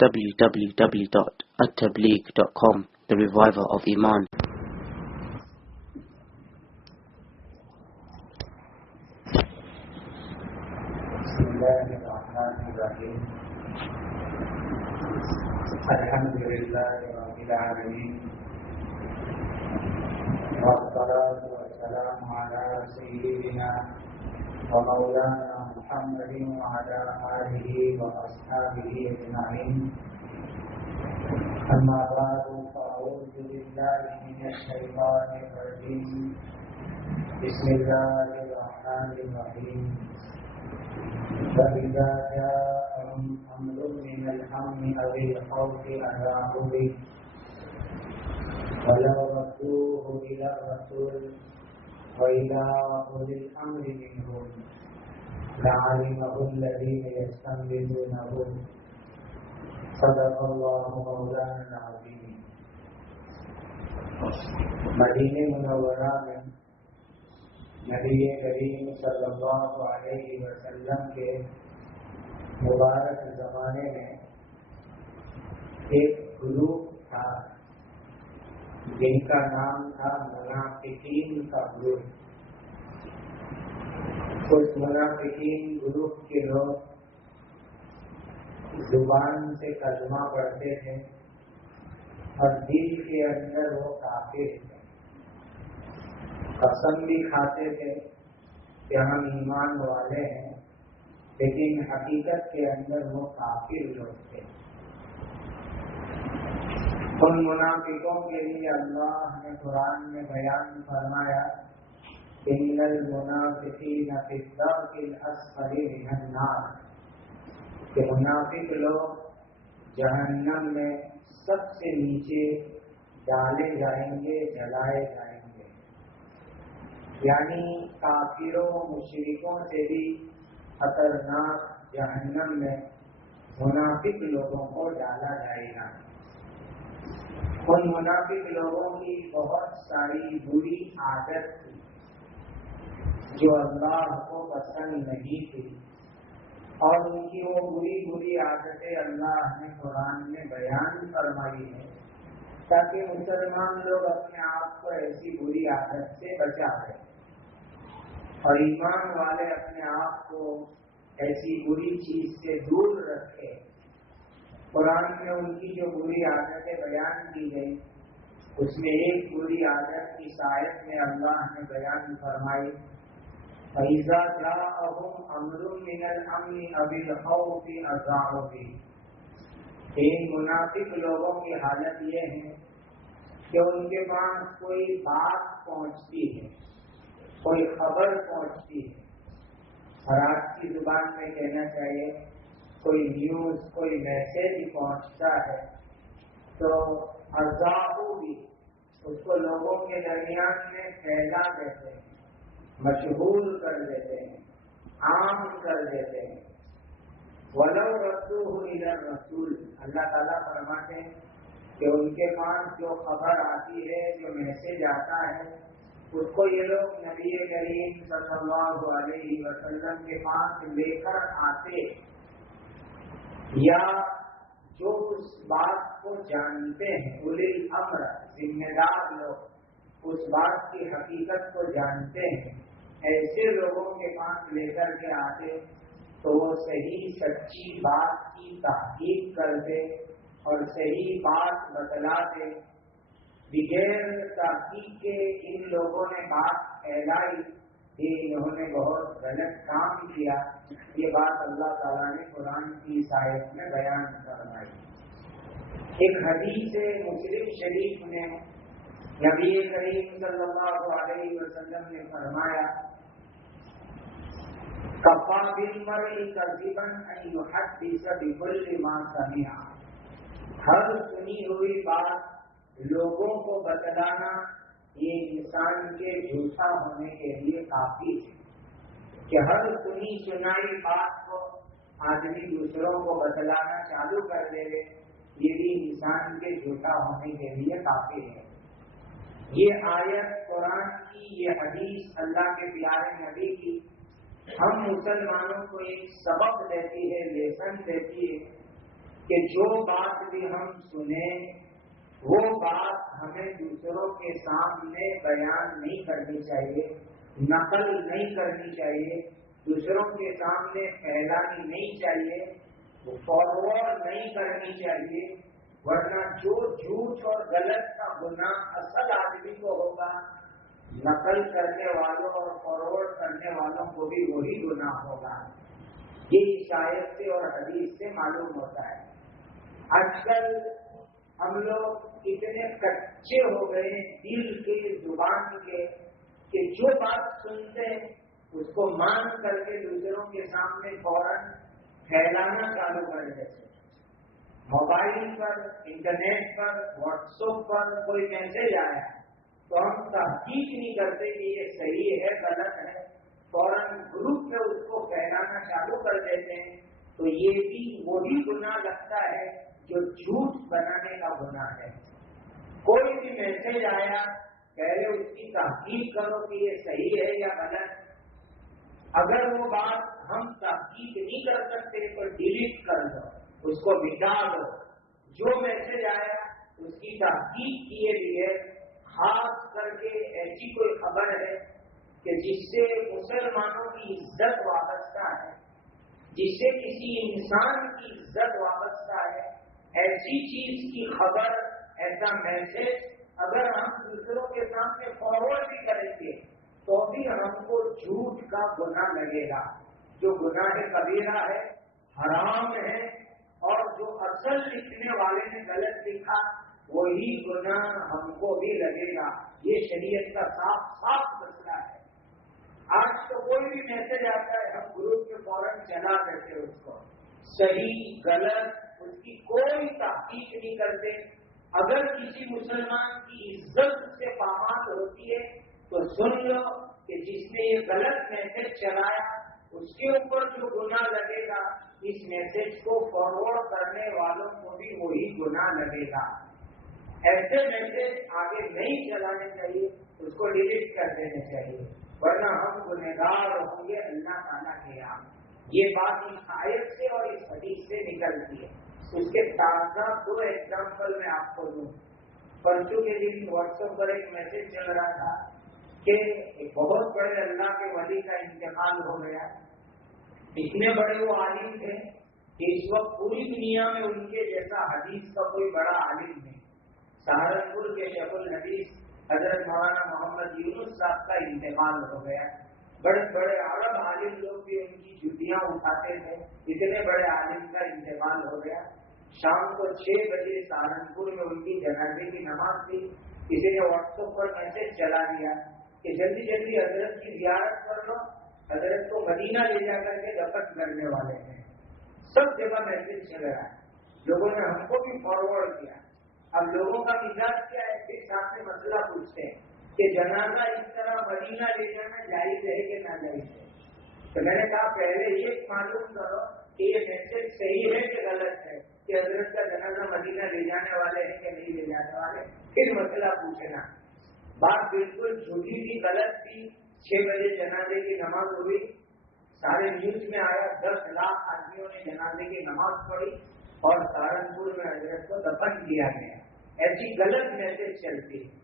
www.attableek.com, the reviver of Iman. Alhamdulillah Rabbil Alamin, wassalatu wassalamu ala sayyidina wa maulana Muhammadin wa ala alihi wa ashabihi ajma'in. Amma ba'du, fa'udhu billahi minash shaitanir rajim. Bismillahirrahmanirrahim. فَإِذَا جَاءَهُمْ أَمْرٌ مِّنَ الْأَمْنِ أَوِ الْخَوْفِ أَذَاعُوا بِهِ وَلَوْ رَدُّوهُ إِلَى الرَّسُولِ وَإِلَى أُولِي الْأَمْرِ مِنْهُمْ لَعَلِمَهُ الَّذِينَ يَسْتَنبِطُونَهُ. صدق اللہ مولانا العظیم. مدینہ منورہ میں نبی کریم صلی اللہ علیہ وسلم کے مبارک زمانے میں ایک گروپ تھا جن کا نام تھا منافقین کا گروپ. کچھ منافقین گروپ کے لوگ زبان سے کلمہ پڑھتے تھے اور دل کے اندر وہ کافر تھے. قسم بھی کھاتے تھے کہ ہم ایمان والے ہیں، لیکن حقیقت کے اندر وہ کافر لوگ تھے. ان منافقوں کے لیے اللہ نے قرآن میں بیان فرمایا ان المنافقین فی الدرک الاسفل من النار، کہ منافق لوگ جہنم میں سب سے نیچے ڈالے جائیں گے، جلائے جائیں گے. یعنی کافروں مشرکوں سے بھی خطرناک جہنم میں منافق لوگوں کو ڈالا جائے گا. ان منافق لوگوں کی بہت ساری بری عادت تھی جو اللہ کو پسند نہیں تھی، اور ان کی وہ بری عادتیں اللہ نے قرآن میں بیان فرمائی ہے تاکہ مسلمان لوگ اپنے آپ کو ایسی بری عادت سے بچا لیں اور ایمان والے اپنے آپ کو ایسی بری چیز سے دور رکھے. قرآن میں ان کی جو بری عادتیں بیان کی گئی اس میں ایک بری عادت کی آیت میں اللہ نے بیان فرمائی فَإِذَا جَاءَهُمْ أَمْرٌ مِّنَ الْأَمْنِ أَوِ الْخَوْفِ أَذَاعُوا بِهِ. ان منافق لوگوں کی حالت یہ ہے کہ ان کے پاس کوئی بات پہنچتی ہے، کوئی خبر پہنچتی ہے، اور آج کی زبان میں کہنا چاہیے کوئی نیوز، کوئی میسج پہنچتا ہے تو اذاعوا بھی اس کو لوگوں کے درمیان میں پھیلا دیتے ہیں، مشہور کر دیتے ہیں، عام کر دیتے ہیں. وَلَوْ رَدُّوهُ إِلَى الرَّسُولِ، اللہ تعالیٰ فرماتے ہیں کہ ان کے پاس جو خبر آتی ہے، جو میسج آتا ہے، اس کو یہ لوگ نبی کریم صلی اللہ علیہ وسلم کے پاس لے کر آتے، یا جو اس بات کو جانتے ہیں اولی الامر، ذمہ دار لوگ اس بات کی حقیقت کو جانتے ہیں، ایسے لوگوں کے پاس لے کر کے آتے تو وہ صحیح سچی بات کی تحقیق کرتے اور صحیح بات بتلاتے. بغیر تحقیق کے ان لوگوں نے بات پھیلائی کہ انہوں نے بہت غلط کام کیا. یہ بات اللہ تعالیٰ نے قرآن کی آیت میں بیان فرمائی. ایک حدیث مسلم شریف میں نبی کریم صلی اللہ علیہ وسلم نے فرمایا کفا بالمرء کذبا ان یحدث بکل ما سمع. ہر سنی ہوئی بات لوگوں کو بتلانا یہ انسان کے جھوٹا ہونے کے لیے کافی ہے کہ ہر سنی سنائی بات کو آدمی دوسروں کو بتلانا چالو کر دے، یہ بھی انسان کے جھوٹا ہونے کے لیے کافی ہے. یہ آیت قرآن کی، یہ حدیث اللہ کے پیارے نبی کی ہم مسلمانوں کو ایک سبق دیتی ہے، لیسن دیتی ہے کہ جو بات بھی ہم سنیں وہ بات ہمیں دوسروں کے سامنے بیان نہیں کرنی چاہیے، نقل نہیں کرنی چاہیے، دوسروں کے سامنے پھیلانی نہیں چاہیے، فارورڈ نہیں کرنی چاہیے، ورنہ جو جھوٹ اور غلط کا گناہ اصل آدمی کو ہوگا، نقل کرنے والوں اور فارورڈ کرنے والوں کو بھی وہی گناہ ہوگا۔ یہ اس آیت سے اور حدیث سے معلوم ہوتا ہے۔ آج کل ہم لوگ اتنے کچے ہو گئے دل کے، زبان کے، کہ جو بات سنتے ہیں اس کو مان کر کے دوسروں کے سامنے فوراً پھیلانا چالو کر دیتے۔ موبائل پر، انٹرنیٹ پر، واٹس ایپ پر کوئی میسج آیا تو ہم تحقیق نہیں کرتے کہ یہ صحیح ہے غلط ہے، فوراً گروپ میں اس کو پھیلانا چالو کر دیتے ہیں۔ تو یہ بھی وہی گناہ لگتا ہے جو جھوٹ بنانے کا گناہ ہے۔ کوئی بھی میسج آیا پہلے اس کی تحقیق کرو کہ یہ صحیح ہے یا غلط۔ اگر وہ بات ہم تحقیق نہیں کر سکتے تو ڈیلیٹ کر دو، اس کو مٹا دو۔ جو میسج آیا اس کی تحقیق کیے بغیر، خاص کر کے ایسی کوئی خبر ہے کہ جس سے مسلمانوں کی عزت وابستہ ہے، جس سے کسی انسان کی عزت وابستہ ہے، ایسی چیز کی خبر، ایسا میسج اگر ہم دوسروں کے سامنے فارورڈ بھی کریں گے تو بھی ہم کو جھوٹ کا گناہ لگے گا، جو گناہ کبیرہ ہے، حرام ہے، اور جو اصل لکھنے والے نے غلط لکھا وہی گناہ ہم کو بھی لگے گا۔ یہ شریعت کا صاف صاف مسئلہ ہے۔ آج تو کوئی بھی میسج آتا ہے ہم گروپ میں فوراً چلا دیتے، اس کو صحیح غلط اس کی کوئی تحقیق نہیں کرتے۔ اگر کسی مسلمان کی عزت سے پامال ہوتی ہے تو سن لو کہ جس نے یہ غلط میسج چلایا اس کے اوپر جو گناہ لگے گا، اس میسج کو فارورڈ کرنے والوں کو بھی وہی گناہ لگے گا۔ ایسے میسج آگے نہیں چلانے چاہیے، اس کو ڈیلیٹ کر دینے چاہیے، ورنہ ہم گنہگار ہوں گے اللہ تعالیٰ کے یہاں۔ یہ بات اس آیت سے اور اس حدیث سے نکلتی ہے۔ اس کے تازہ 2 ایگزامپل میں آپ کو دوں۔ پرسوں کے دن واٹس ایپ پر ایک میسج چل رہا تھا کہ ایک بہت بڑے اللہ کے ولی کا انتقال ہو گیا۔ اتنے بڑے وہ عالم تھے کہ اس وقت پوری دنیا میں ان کے جیسا حدیث کا کوئی بڑا عالم نہیں۔ سہارنپور کے شیخ الحدیث حضرت مولانا محمد یونس صاحب کا انتقال ہو گیا۔ بڑے بڑے عرب عالم لوگ بھی ان کی جوتیاں اٹھاتے تھے، اتنے بڑے عالم کا انتقال ہو گیا۔ شام کو 6 بجے سہارنپور میں ان کی جنازے کی نماز تھی۔ کسی نے واٹس ایپ پر میسج چلا دیا کہ جلدی جلدی حضرت کی زیارت کر لو، حضرت کو مدینہ لے جا کر کے دفن کرنے والے ہیں۔ سب جگہ میسج چل رہا ہے، لوگوں نے ہم کو بھی فارورڈ کیا۔ اب لوگوں کا مزاج کیا ہے، پھر ساتھ میں مسئلہ پوچھتے ہیں کہ جنازہ اس طرح مدینہ لے جانا جائز ہے کہ ناجائز ہے۔ تو میں نے کہا پہلے یہ معلوم کرو کہ یہ میسج صحیح ہے کہ غلط ہے، کہ حضرت کا جنازہ مدینہ لے جانے والے ہیں کہ نہیں لے جانے والے، پھر مسئلہ پوچھنا۔ بات بالکل جھوٹی تھی، غلط تھی۔ 6 بجے جنازے کی نماز ہوئی، سارے نیوز میں آیا 10 لاکھ آدمیوں نے جنازے کی نماز پڑھی اور سہارنپور میں حضرت کو دفن کیا گیا۔ ایسی غلط میسج چلتی ہے۔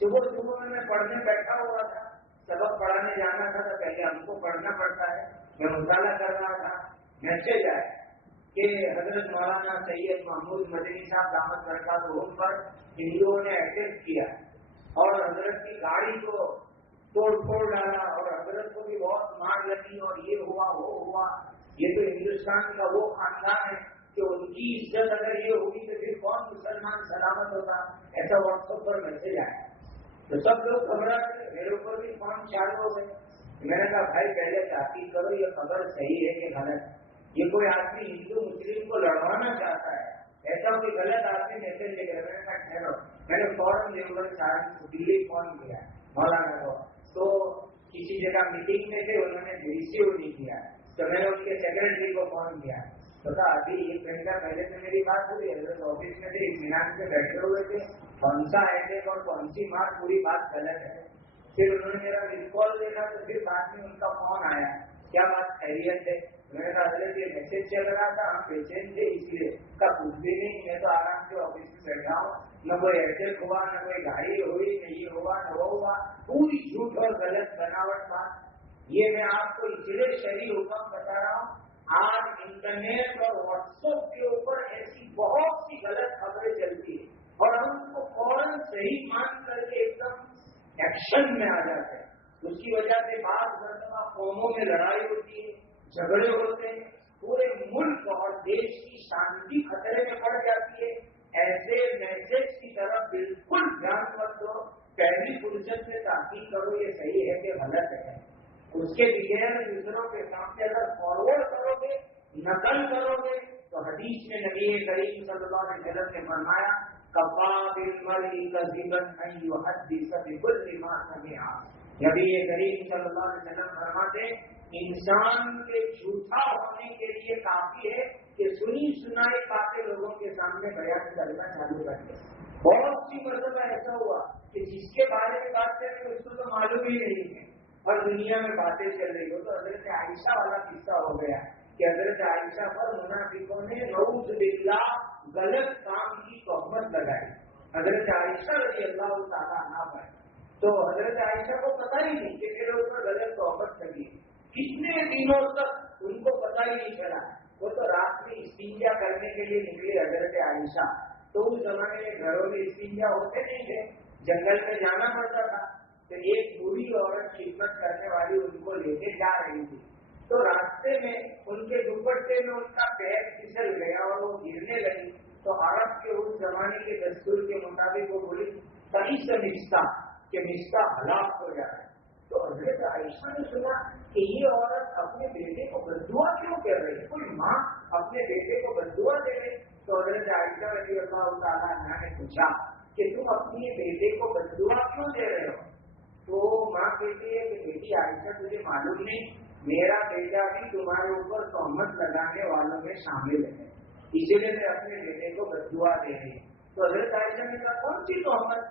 صبح صبح میں پڑھنے بیٹھا ہوا تھا، سبق پڑھانے جانا تھا تو پہلے ہم کو پڑھنا پڑتا ہے، میں مطالعہ کر رہا تھا، میسج آیا کہ حضرت مولانا سید محمود مدنی صاحب دامت برکاتہ پر ہندوؤں نے اٹیک کیا اور حضرت کی گاڑی کو توڑ پھوڑ ڈالا اور حضرت کو بھی بہت مار لگی اور یہ ہوا وہ ہوا۔ یہ تو ہندوستان کا وہ خاندان ہے کہ ان کی عزت اگر یہ ہوگی تو پھر کون مسلمان سلامت ہوگا۔ ایسا واٹس ایپ پر میسج آیا تو سب لوگ گھبرا گئے، میرے اوپر بھی فون چالو ہو گئے۔ میں نے کہا بھائی پہلے تحقیق کرو یہ خبر صحیح ہے کہ غلط ہے۔ یہ کوئی آدمی ہندو مسلم کو لڑوانا چاہتا ہے، ایسا کوئی غلط آدمی میسج لے کر، میں نے کہا ٹھہرو۔ میں نے فوراً دلی فون کیا مولانا کو، تو کسی جگہ میٹنگ میں تھے، انہوں نے ریسیو نہیں کیا، تو میں نے ان کے سیکرٹری کو فون کیا، تو کہا ابھی 1 گھنٹہ پہلے سے میری بات ہوئی، حضرت آفس میں تھے، اطمینان سے بیٹھے ہوئے تھے، کون سا اٹیک اور کون سی مار، پوری بات غلط ہے۔ پھر انہوں نے میرا مس کال دیکھا تو پھر بعد میں ان کا فون آیا، کیا بات خیریت ہے؟ میں نے کہا حضرت یہ میسج چل رہا تھا ہم بے چین تھے اس لیے کا کچھ بھی نہیں, میں تو آرام سے آفس میں بیٹھا ہوں, نہ کوئی ایکسیڈنٹ ہوا نہ کوئی گاڑی ہوئی نہ یہ ہوا نہ وہ ہوا, پوری جھوٹ اور غلط بناوٹ بات. یہ میں آپ کو اس لیے شرعی حکم بتا رہا ہوں. آج انٹرنیٹ اور واٹس ایپ کے اوپر ایسی بہت سی غلط خبریں چلتی ہیں اور ہم ان کو فوراً صحیح مان کر کے ایک دم ایکشن میں آ جاتے ہیں. اس کی وجہ سے بعض مرتبہ قوموں میں لڑائی ہوتی ہے, جھگڑے ہوتے ہیں, پورے ملک اور دیش کی شانتی خطرے میں پڑ جاتی ہے. ایسے میسج کی طرف بالکل دھیان مت دو, پہلی فرصت میں تحقیق کرو یہ صحیح ہے کہ غلط ہے. اس کے بغیر دوسروں کے سامنے اگر فارورڈ کرو گے, نقل کرو گے, تو حدیث میں نبی کریم صلی اللہ علیہ وسلم نے فرمایا کفا بالمرء کذبا ان یحدث بکل ما سمع. نبی کریم صلی اللہ علیہ وسلم فرماتے انسان کے جھوٹا ہونے کے لیے کافی ہے کہ سنی سنائی باتیں لوگوں کے سامنے بیان کرنا چالو کر دے. بہت سی مرتبہ ایسا ہوا کہ جس کے بارے میں بات کریں گے اس کو تو معلوم ہی نہیں ہے اور دنیا میں باتیں چل رہی ہو. تو حضرت عائشہ والا قصہ ہو گیا کہ حضرت عائشہ پر منافقوں نے نعوذ باللہ غلط کام کی تہمت لگائی حضرت عائشہ رضی اللہ تعالیٰ عنہا پر. تو حضرت عائشہ کو پتہ ہی نہیں کہ میرے اوپر غلط تہمت لگی. کتنے دنوں تک ان کو پتہ ہی نہیں چلا. وہ تو رات میں استنجا کرنے کے لیے نکلی حضرت عائشہ. تو اس زمانے میں گھروں میں استنجا ہوتے نہیں تھے, جنگل میں جانا پڑتا تھا. تو ایک بوڑھی عورت خدمت کرنے والی ان کو لے کے جا رہی تھی. تو راستے میں ان کے دوپٹے میں ان کا پیر پھسل گیا اور وہ گرنے لگی. تو عرب کے اس زمانے کے دستور کے مطابق وہ بولی صحیح سے مستا کہ مستا ہلاک ہو جا رہا ہے. تو حضرت عائشہ نے سنا کہ یہ عورت اپنے بیٹے کو بددعا کیوں کر رہی ہے, کوئی ماں اپنے بیٹے کو بددعا دے رہی. تو حضرت عائشہ رضی اللہ تعالیٰ عنہا نے پوچھا کہ تم اپنے بیٹے کو بددعا کیوں دے رہے ہو؟ تو ماں کہتی ہے کہ بیٹی عائشہ تجھے معلوم نہیں میرا بیٹا بھی تمہارے اوپر تہمت لگانے والوں میں شامل ہے, اسی لیے میں اپنے بیٹے کو بددعا دے رہی ہوں. تو حضرت عائشہ نے کہا کون سی تہمت,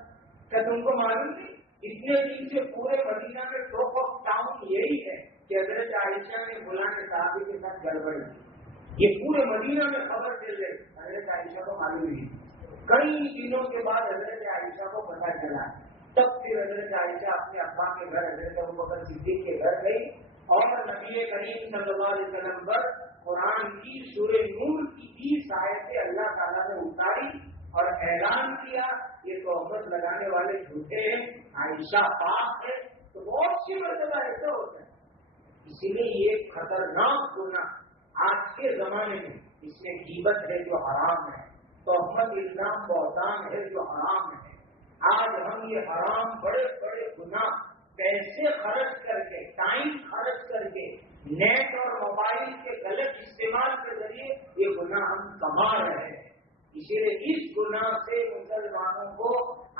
کیا تم کو معلوم نہیں؟ اتنے دن سے پورے مدینہ میں ٹاک آف ٹاؤن یہی ہے کہ حضرت عائشہ نے فلاں صحابی کے ساتھ گڑبڑ کی. یہ پورے مدینہ میں خبر چل رہی, حضرت عائشہ کو معلوم نہیں. کئی دنوں کے بعد حضرت عائشہ کو پتہ چلا. تب پھر حضرت عائشہ اپنے ابا کے گھر حضرت ابوبکر صدیق کے گھر گئی اور نبی کریم صلی اللہ علیہ وسلم پر قرآن کی سورہ نور کی 20 آیتیں اللہ تعالیٰ نے اتاری اور اعلان کیا یہ تہمت لگانے والے جھوٹے ہیں, عائشہ پاک ہے. تو بہت سی مرتبہ ایسا ہوتا ہے. اسی لیے یہ خطرناک گناہ آج کے زمانے میں اس میں غیبت ہے جو حرام ہے, تہمت الزام بہتان ہے جو حرام ہے. آج ہم یہ حرام بڑے بڑے گناہ پیسے خرچ کر کے, ٹائم خرچ کر کے, نیٹ اور موبائل کے غلط استعمال کے ذریعے یہ گناہ ہم کما رہے ہیں. اسی لیے اس گناہ سے مسلمانوں کو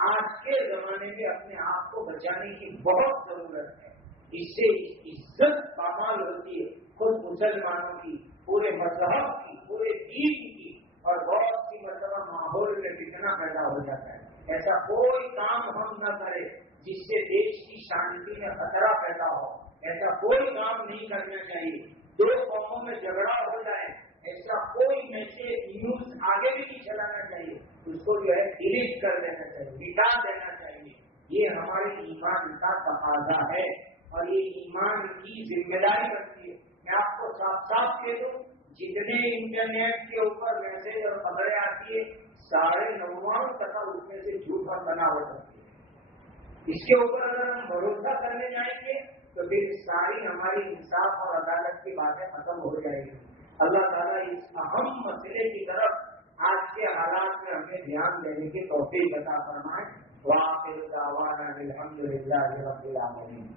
آج کے زمانے میں اپنے آپ کو بچانے کی بہت ضرورت ہے. اس سے عزت پامال ہوتی ہے خود مسلمانوں کی, پورے مذہب کی, پورے دین کی, اور بہت سی مرتبہ ماحول میں فتنہ پیدا ہو جاتا ہے. ایسا کوئی کام ہم نہ کریں جس سے دیش کی شانتی میں خطرہ پیدا ہو. ایسا کوئی کام نہیں کرنا چاہیے. دو قوموں میں جھگڑا ہو جائے ایسا کوئی میسج نیوز آگے بھی نہیں چلانا چاہیے. اس کو جو ہے ڈیلیٹ کر دینا چاہیے, مٹا دینا چاہیے. یہ ہماری ایمان کا تقاضا ہے اور یہ ایمان کی ذمہ داری بنتی ہے. میں آپ کو صاف صاف کہہ دوں جتنے انٹرنیٹ کے اوپر میسج اور خبریں آتی ہے 99% اس میں سے جھوٹ اور بناوٹ ہوتی ہے. اس کے اوپر اگر ہم بھروسہ کرنے جائیں گے تو پھر ساری ہماری انصاف اور عدالت کی باتیں ختم ہو جائے گی. اللہ تعالیٰ اس اہم مسئلے کی طرف آج کے حالات میں ہمیں دھیان دینے کی توفیق عطا فرمائے. وآخر دعوانا الحمد للہ رب العالمین.